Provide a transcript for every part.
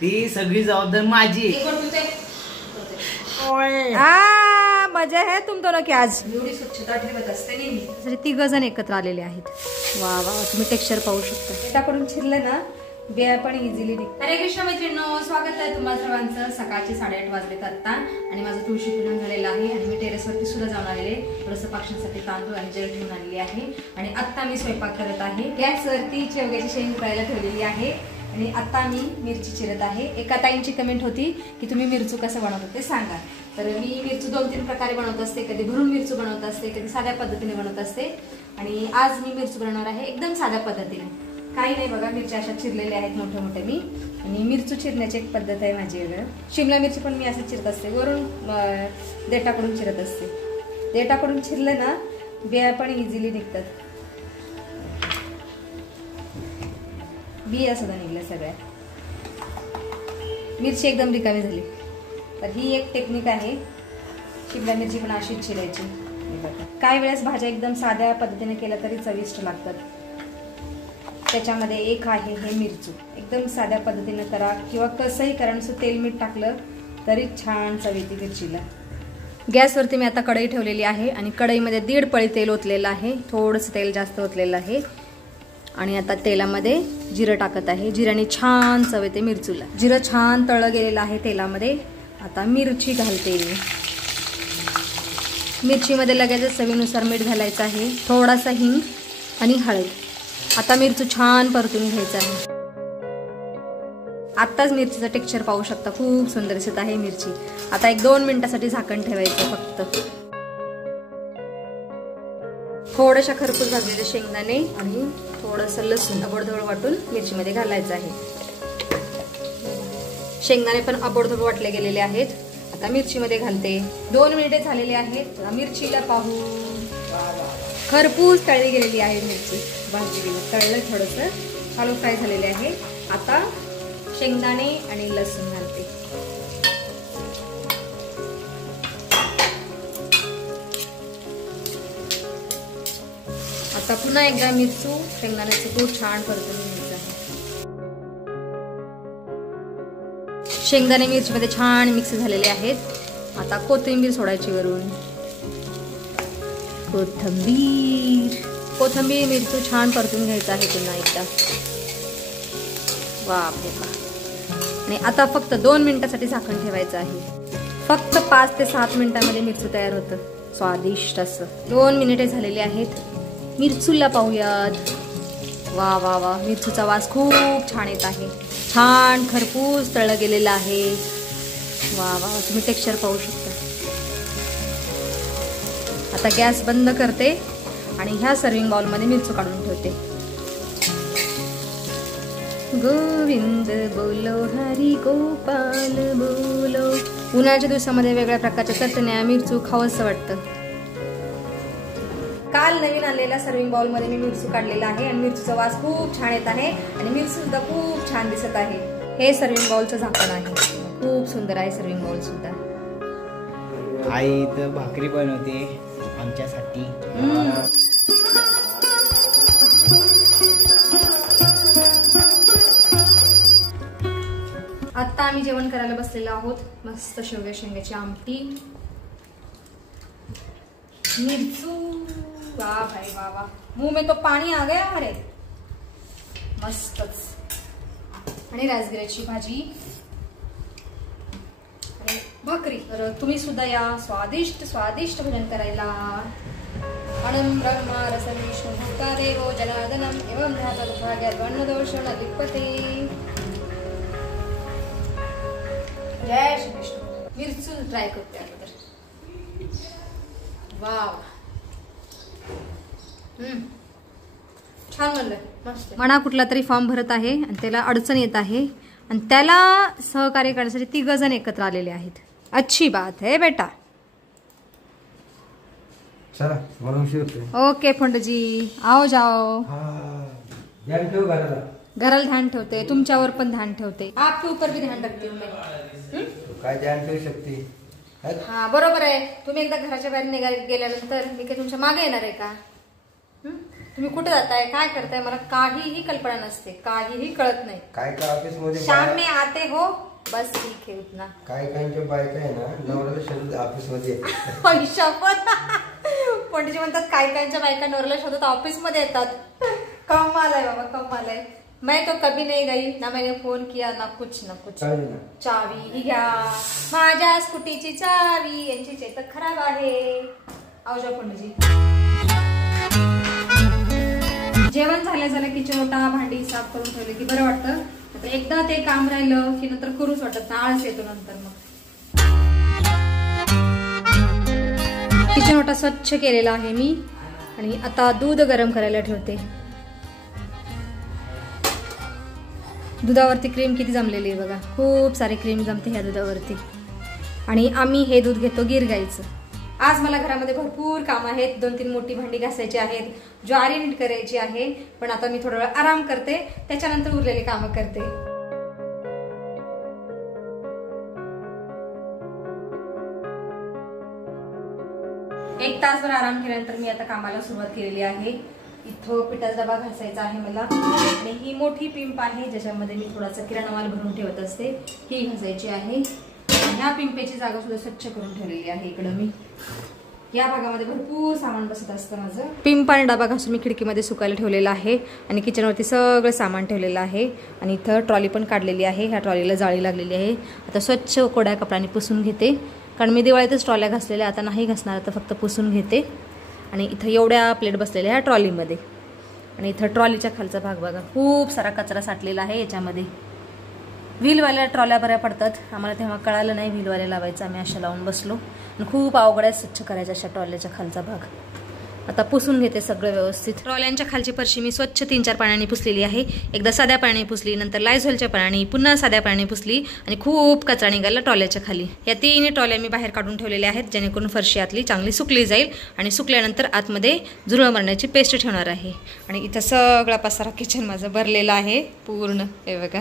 ती सगळी जबाबदारी माझी। मजा आहे तुम दोनों की आज एवढी स्वच्छता ठेवत असते नेहमी। 3 जण एकत्र आलेले आहेत। वा वा तुम्ही टेक्स्चर पाहू शकता। त्याकडून चिरलं ना बिया पण इझिली निघतात। हरे कृष्ण मैत्रिणींनो, स्वागत आहे तुम्हा सर्वांचं। सकाळचे 8:30 वाजलेत आता आणि माझं तुळशी पूजन झालेलं आहे आणि मी टेरेसवरती सुद्धा जाऊन आलेले। थोडंसं पक्ष्यांसाठी तांदूळ आणि जल घेऊन आलेली आहे आणि आता मी स्वयंपाक करत आहे। गॅसवरती शेवग्याची शेंग फ्रायला ठेवलेली आहे आणि आता मी मिरची चिरत आहे। एका ताईंची कमेंट होती की तुम्ही मिरचू कसं बनवता ते सांगा। तर मी मिरचू 2-3 प्रकारे बनवत असते। कधी भरून मिरचू बनवत असते, कधी साध्या पद्धतीने बनवत असते आणि आज मी मिरचू बनवणार आहे एकदम साध्या पद्धतीने। काही नाही बघा, मिरच्या अशा चिरलेल्या आहेत मोठे मोठे मी। आणि मिरचू चिरण्याची एक पद्धत आहे माझी वेगळं। शिमला मिरची पण मी असं चिरत असते, वरून देठाकडून चिरत असते। देठाकडून चिरलं ना बिया पण इझिली निघतात। बिया सुद्धा निघल्या सगळ्या। मिरची एकदम रिकामी झाली। तर ही एक टेक्निक आहे, शिमला मिरची पण अशीच चिरायची। काही वेळेस भाज्या एकदम साध्या पद्धतीने केल्या तरी चविष्ट लागतात। त्याच्यामध्ये एक आहे हे मिरचू, एकदम साध्या पद्धतीने करा किंवा कसंही करा, नुसतं तेल मीठ टाकलं तरी छान चव येते मिरचीला। गॅसवरती मी आता कढई ठेवलेली आहे आणि कढईमध्ये 1.5 पळी तेल ओतलेलं आहे। थोडंसं तेल जास्त ओतलेलं आहे आणि आता तेलामध्ये जिरं टाकत आहे। जिऱ्याने छान चव येते मिरचूला। जिरं छान तळलं गेलेलं आहे तेलामध्ये। आता मिरची घालते। मिरचीमध्ये लगेच चवीनुसार मीठ घालायचं आहे, थोडासा हिंग आणि हळद। आता मिरची छान परतून घ्यायचं आहे। आताच मिरचीचं टेक्स्चर पाहू शकता, खूप सुंदर दिसत आहे मिरची। आता 1-2 मिनिटासाठी झाकण ठेवायचं फक्त। थोड्याशा खरपूस भाजलेले शेंगदाणे आणि थोडंसं लसूण अबोडधोड वाटून मिरचीमध्ये घालायचं आहे। शेंगदाणे पण अबोडधोड वाटले गेलेले आहेत। आता मिरचीमध्ये घालते। 2 मिनिटे झालेले आहेत। मिरचीला पाहू, खरपूस तळली गेलेली आहे मिरची, भाजलेली तळलं थोडंसं, हॅलो फ्राय झालेले आहे। आता शेंगदाणे आणि लसूण घालते। आता पुन्हा एकदा मिरचू शेंगदाण्याचं कूट छान परतून घ्यायचं आहे। शेंगदाणे मिरचीमध्ये छान मिक्स झालेले आहेत। आता कोथिंबीर सोडायची वरून। कोथिंबीर मिरचू छान परतून घ्यायचं आहे पुन्हा एकदा। बापरे बाप। आणि आता फक्त 2 मिनिटासाठी झाकण ठेवायचं आहे। फक्त 5 ते 7 मिनिटांमध्ये मिरचू तयार होतं स्वादिष्ट असं। 2 मिनिटे झालेली आहेत। मिरचूला पाहूयात। वा वा वा, मिरचूचा वास खूप छान येत आहे। छान खरपूस तळलं गेलेलं आहे। वा वा तुम्ही टेक्स्चर पाहू शकता। आता गॅस बंद करते आणि ह्या सर्विंग बाउल मध्ये मिरचू काढून ठेवते। गोविंद बोलो हरी गोपाल बोलो। उन्हाळ्याच्या दिवसामध्ये वेगळ्या प्रकारच्या चटण्या मिरचू खावंसं वाटतं। काल नवीन आणलेल्या सर्विंग बाउल मध्ये मी मिरचू काढलेला आहे आणि मिरचूचा वास खूप छान येत आहे आणि मिरची सुद्धा खूप छान दिसत आहे। हे सर्विंग बाउलचं झाकण आहे, खूप सुंदर आहे सर्विंग बाउल सुद्धा। आई तर भाकरी बनवते आमच्यासाठी। आता आम्ही जेवण करायला बसलेलो आहोत। मस्त शेवग्या शेंगाची आमटी, मिरचू, वाह भाई वाह वाह, मुंह में तो पानी आ गया हमारे। मस्तच। आणि राजगिऱ्याची भाजी आणि भाकरी। तर तुम्ही सुद्धा या स्वादिष्ट स्वादिष्ट भोजन करायला। अणं ब्रह्मा रसं विष्णु भूतादेवो जनार्दनम् एवं ध्यातदुर्भाग्यद्वन्नदोषो न लिप्यते। जय श्री कृष्ण। मिरचू ट्राय करते अगोदर। वाव, छान बनलं, मस्त। मना कुठला तरी फॉर्म भरत आहे आणि त्याला अडचण येत आहे आणि त्याला सहकार्य करण्यासाठी 3 जण एकत्र आलेले आहेत। अच्छी बात है बेटा। चला वरून शिरतो। ओके पंडजी, आओ जाओ। ध्यान ठेव घराला। घराला ध्यान ठेवते, तुमच्यावर पण ध्यान ठेवते, आपके ऊपर भी ध्यान रखती हूँ मैं। काय ध्यान ठेवू शकते? हा बरोबर आहे। तुम्ही एकदा घराच्या बाहेर निघायला गेल्यानंतर मी काही तुमच्या मागे येणार आहे का? तुम्ही कुठे जाताय, काय करताय, मला काहीही कल्पना नसते, काहीही कळत नाही. काय काय ऑफिस मध्ये शाम में आते हो बस ठीक है उतना. काय काहींच्या बायका आहे ना नवऱ्याला शोधत ऑफिस मध्ये पैशापत पंडितजी म्हणतात काय काहींच्या बायका नवऱ्याला शोधत ऑफिस मध्ये येतात. कमाल आहे बाबा, कमाल आहे. मैं तो कभी नहीं गई ना, मैंने फोन किया ना कुछ ना कुछ. चावी ही घ्या, माझ्या स्कूटीची चावी, यांची चेतक खराब आहे. आवजा पंडितजी. जेवण झालं किचन ओटा भांडी साफ करून ठेवले की बरं वाटतं. आता एकदा ते काम राहिलं की नंतर करूच वाटत ना, आळस येतो नंतर. मग किचन ओटा स्वच्छ केलेला आहे मी आणि आता दूध गरम करायला ठेवते. दुधावरती क्रीम किती जमलेली आहे बघा, खूप सारी क्रीम जमते ह्या दुधावरती. आणि आम्ही हे दूध घेतो गिर गाईचं. आज मला घरामध्ये भरपूर काम आहेत. 2-3 मोठी भांडी घासायची आहेत, ज्वारी नीट करायची आहे. पण आता मी थोडा वेळ आराम करते, त्याच्यानंतर उरलेली कामं करते. एक तासभर आराम केल्यानंतर मी आता कामाला सुरुवात केलेली आहे. इथं पिठाचा डबा घासायचा आहे मला आणि ही मोठी पिंप आहे ज्याच्यामध्ये मी थोडासा किराणा माल भरून ठेवत असते, ही घासायची आहे. ह्या पिंपेची जागा सुद्धा स्वच्छ करून ठेवलेली आहे. इकडं मी या भागामध्ये भरपूर सामान बसत असतं माझं. पिंप आणि डबा घासून मी खिडकीमध्ये सुकायला ठेवलेला आहे आणि किचनवरती सगळं सामान ठेवलेलं आहे. आणि इथं ट्रॉली पण काढलेली आहे, ह्या ट्रॉलीला जाळी लागलेली आहे. आता स्वच्छ कोड्या कपड्याने पुसून घेते, कारण मी दिवाळीतच ट्रॉल्या घासलेल्या, आता नाही घासणार, आता फक्त पुसून घेते. आणि इथं एवढ्या प्लेट बसलेल्या ह्या ट्रॉलीमध्ये. आणि इथं ट्रॉलीच्या खालचा भाग बघा, खूप सारा कचरा साठलेला आहे याच्यामध्ये. व्हीलवाल्या ट्रॉल्या बऱ्या पडतात, आम्हाला तेव्हा कळालं नाही व्हीलवाल्या लावायचं, आम्ही अशा लावून बसलो. आणि खूप अवघड आहे स्वच्छ करायचा अशा ट्रॉल्याच्या खालचा भाग. आता पुसून घेते सगळं व्यवस्थित. ट्रॉल्यांच्या खालची फरशी मी स्वच्छ 3-4 पाण्याने पुसलेली आहे. एकदा साध्या पाण्याने पुसली, नंतर लायझॉलच्या पाण्याने, पुन्हा साध्या पाण्याने पुसली आणि खूप कचरा निघाला ट्रॉल्याच्या खाली. या 3 ट्रॉल्या मी बाहेर काढून ठेवलेल्या आहेत, जेणेकरून फरशी आतली चांगली सुकली जाईल. आणि सुकल्यानंतर आतमध्ये झुरळ मारण्याची पेस्ट ठेवणार आहे. आणि इथं सगळा पसारा किचन माझं भरलेला आहे पूर्ण. हे बघा,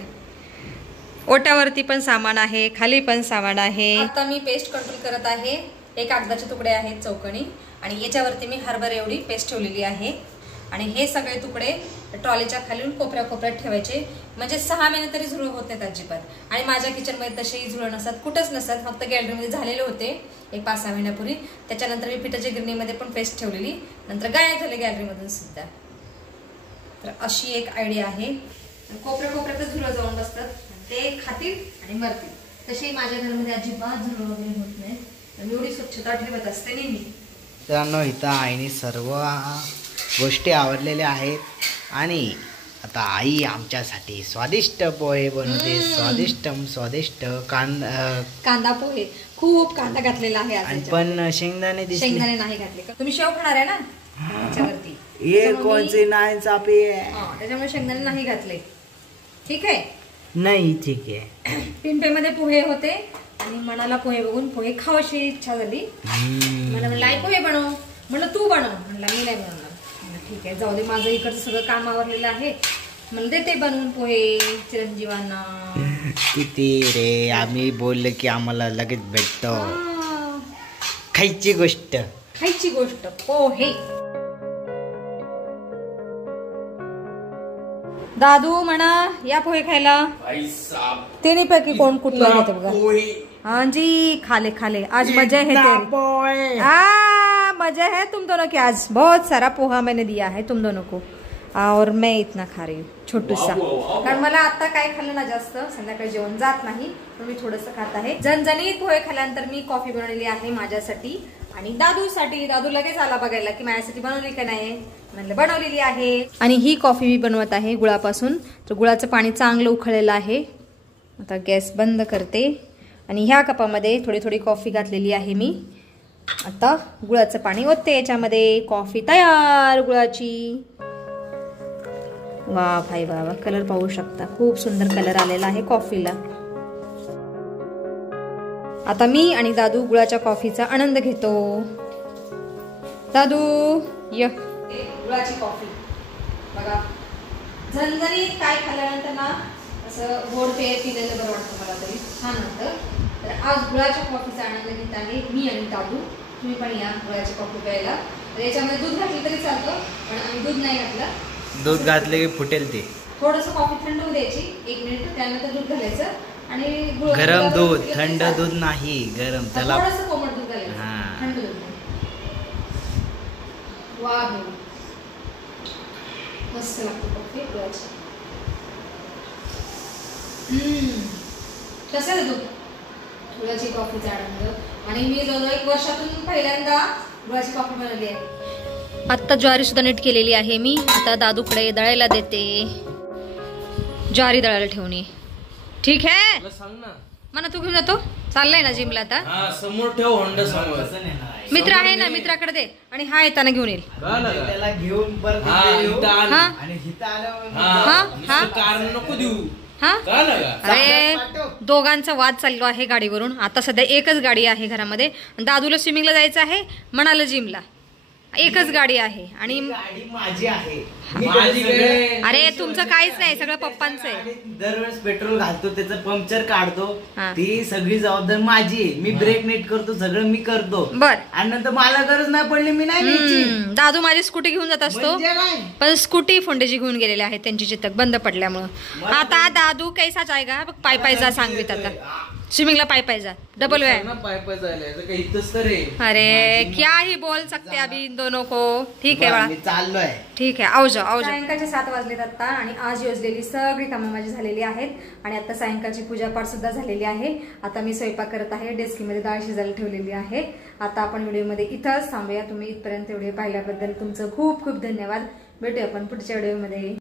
ओट्यावरती पण सामान आहे, खाली पण सामान आहे. आता मी पेस्ट कंट्रोल करत आहे. एक कागदाचे तुकडे आहेत चौकणी आणि याच्यावरती मी हरभर एवढी पेस्ट ठेवलेली आहे. आणि हे सगळे तुकडे ट्रॉलीच्या खालून कोपऱ्या कोपऱ्यात ठेवायचे, म्हणजे 6 महिने तरी झुरळ होत नाहीत अजिबात. आणि माझ्या किचनमध्ये तसेही झुरळ नसतात, कुठंच नसतात, फक्त गॅलरीमध्ये झालेले होते एक 5-6 महिन्यापूर्वी. त्याच्यानंतर मी पिठाच्या गिरणीमध्ये पण पेस्ट ठेवलेली, नंतर गायब झाले गॅलरीमधून सुद्धा. तर अशी एक आयडिया आहे. कोपऱ्या कोपऱ्यातच झुरळ जाऊन बसतात, ते खातील आणि मरतील. तशी माझ्या घरामध्ये अजिबात झुरळ वगैरे होत नाही. मी एवढी स्वच्छता ठेवत असते नेहमी. मित्रांनो, इथं आईने सर्व गोष्टी आवडलेल्या आहेत. आणि आता आई आमच्यासाठी स्वादिष्ट पोहे बनवते. स्वादिष्ट कांदा पोहे, खूप कांदा घातलेला आहे आज. पण शेंगदाणे शेंगदाणे नाही घातले का? तुम्ही शेव खाणार आहे ना त्याच्यावरती, ये कोणची नाही चापी आहे, त्याच्यामुळे शेंगदाणे नाही घातले. ठीक आहे, नाही ठीक आहे. पिंपेमध्ये पोहे होते आणि मनाला पोहे बघून पोहे खावाशी इच्छा झाली. मला म्हणलं आई पोहे बनव, म्हणलं तू बनव, म्हणलं मी नाही बनवणार. ठीक आहे, जाऊ दे, माझं इकडचं सगळं काम आवरलेलं आहे, म्हणलं देते बनवून पोहे चिरंजीवांना. किती रे, आम्ही बोललं की आम्हाला लगेच भेटतो. खायची गोष्ट पोहे. दादू म्हणा या पोहे खायला. तिन्ही पैकी कोण कुठला घेते बघा. हाँ जी, खाले आज मजा है तेरी. मजा है तुम दोनों की. आज बहुत सारा पोहा मैंने दिया है तुम दोनों को और मैं इतना खा रही हूँ छोटूसा. कारण मला आता काय खाल्लं ना जास्त, संध्याकाळी जेवण जात नाही, पण मी थोडंसं खात आहे. झणझणीत पोहे खाल्यानंतर मी कॉफी बनवलेली आहे माझ्यासाठी आणि दादूसाठी. दादू लगेच आला बघायला की माझ्यासाठी बनवली का नाही, म्हणलं बनवलेली आहे. आणि ही कॉफी मी बनवत आहे गुळापासून. तर गुळाचं पाणी चांगलं उकळलेलं आहे. आता गॅस बंद करते आणि ह्या कपामध्ये थोडी थोडी कॉफी घातलेली आहे मी. आता गुळाचं पाणी ओतते याच्यामध्ये. कॉफी तयार गुळाची. वा भाई वा, कलर पाहू शकता, खूप सुंदर कलर आलेला आहे कॉफीला. आता मी आणि दादू गुळाच्या कॉफीचा आनंद घेतो. दादू य गुळाची कॉफी बघा. झणझणीत काय खाल्ल्यानंतर ना असं गोड पेय पिलेलं बरं वाटतं मला तरी, छान वाटतं. तर आज गुळाच्या कॉफीचा आनंद घेत आहे मी आणि दादू. तुम्ही पण या गुळाची कॉफी प्यायला. याच्यामध्ये दूध घातलं तरी चालतं, पण आम्ही दूध नाही घातलं. दूध घातले की फुटेल ते. थोडंसं कॉफी थंड होऊ द्यायची 1 मिनिट, त्यानंतर दूध घालायचं आणि गरम दूध, थंड दूध नाही, गरम. त्याला थोडंसं कोमट दूध घालायचं, थंड दूध. वा मस्त लागतो कॉफी गुळाची. कसं आहे दूध गुळाची कॉफीचा आनंद. आणि मी जवळजवळ 1 वर्षातून पहिल्यांदा गुळाची कॉफी बनवली आहे. आत्ता ज्वारी सुद्धा नीट केलेली आहे मी. आता दादूकडे दळायला देते. ज्वारी दळायला ठेवणी. ठीक आहे सांग ना म्हणा, तू घेऊन जातो. चाललाय ना जिमला आता. समोर ठेव होंडा समोर. मित्र आहे ना, मित्राकडे दे. आणि हा येताना घेऊन येईल. त्याला घेऊन परत कारण नको देऊ. अरे दोघांचा वाद चाललो आहे गाडीवरून. आता सध्या एकच गाडी आहे घरामध्ये. दादूला स्विमिंगला जायचं आहे, म्हणाल जिमला. एकच गाडी आहे आणि गाडी माझी आहे. अरे तुमचं काहीच नाही, सगळं पप्पांचं आहे. दरवेळेस पेट्रोल घालतो, त्याचं पंक्चर काढतो, ती सगळी जबाबदारी माझी आहे. मी ब्रेक नीट करतो, सगळं मी करतो. बर. आणि नंतर मला गरज नाही पडली मी नाही. दादू माझी स्कूटी घेऊन जात असतो, पण स्कूटी फोंडेची घेऊन गेलेले आहेत त्यांची चित्तक बंद पडल्यामुळं. आता दादू कैसा जायगा बघ, पाय पाय जा सांगवीत. आता स्विमिंगला पाय पाय जा, डबल वे पाय जायला. अरे क्या ही बोल सकते अभी इन दोनों को. ठीक आहे बाळा, चाललोय. ठीक आहे. आओ जाओ. सायंकाळचे 7 वाजलेत आता आणि आज योजलेली सगळी कामं माझी झालेली आहेत. आणि आता सायंकाळची पूजापाठ सुद्धा झालेली आहे. आता मी स्वयंपाक करत आहे. डेस्कीमध्ये डाळ शिजायला ठेवलेली आहे. आता आपण व्हिडिओमध्ये इथंच थांबूया. तुम्ही इथपर्यंत व्हिडिओ पाहिल्याबद्दल तुमचं खूप खूप धन्यवाद. भेटूया आपण पुढच्या व्हिडिओमध्ये.